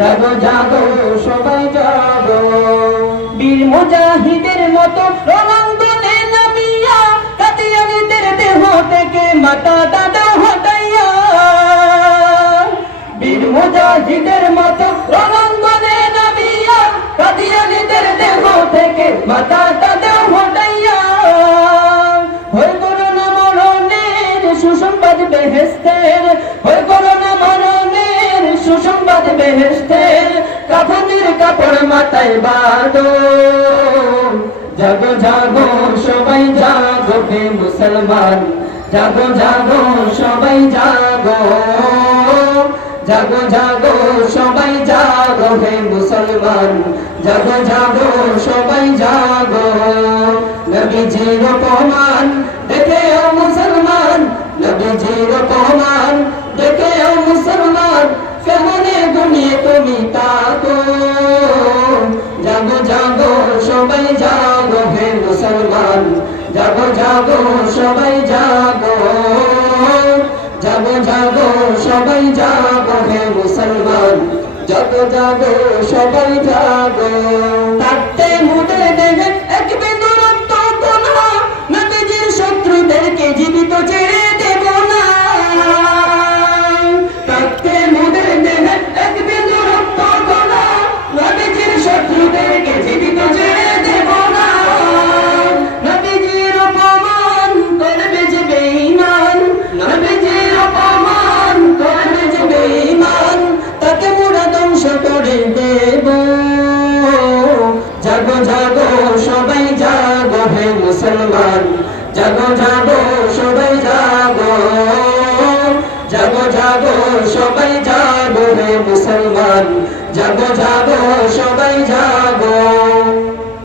জাগো জাগো সবাই জাগো। বীর মুজাহিদের মতো রণাঙ্গনে নামিয়া কাদিয়ানীদের দেহ থেকে মাথাটা দাও হটাইয়া। বীর মুজাহিদের মতো রণাঙ্গনে নামিয়া কাদিয়ানীদের দেহ থেকে মাথাটা দাও হটাইয়া। হয়ে করো না মরণের সুসংবাদ বেহেশতের, হয়ে করো না মরণের সুসংবাদ বেহেশতের। কাফনের কাপড় মাথায় বাঁধো, জাগো জাগো সবাই জাগো হে মুসলমান, জাগো জাগো সবাই জাগো। জাগো জাগো সবাই জাগো হে মুসলমান, জাগো জাগো সবাই জাগো। নবীজির অপমান দেখে ও মুসলমান, নবীজির অপমান দেখে ও মুসলমান, কেমনে দুনিয়ে তুমি তাকো। জাগো জাগো সবাই জাগো হে মুসলমান, জাগো জাগো সবাই জাগো। জাগো জাগো সবাই জাগো হে মুসলমান, জাগো জাগো সবাই জাগো। থাকতে মুদে দেখে এক বিন্দু রক্ত কোনা, নবীজির শত্রুদেরকে জীবিত ছেড়ে দেব না। থাকতে মুদে দেখে এক বিন্দু রক্ত কোনা, নবীজির শত্রুদেরকে জীবিত ছেড়ে দেব না। নবীজির অপমান করবে যে বেঈমান, নবীজির অপমান করবে যে বেঈমান, তাকে মোরা ধ্বংস করে দেব। জাগো জাগো সবাই জাগো হে মুসলমান, জাগো জাগো সবাই জাগো। জাগো জাগো সবাই জাগো হে মুসলমান, জাগো জাগো